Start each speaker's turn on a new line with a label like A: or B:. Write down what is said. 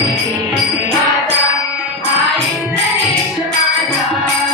A: माझा आनंदेश माझा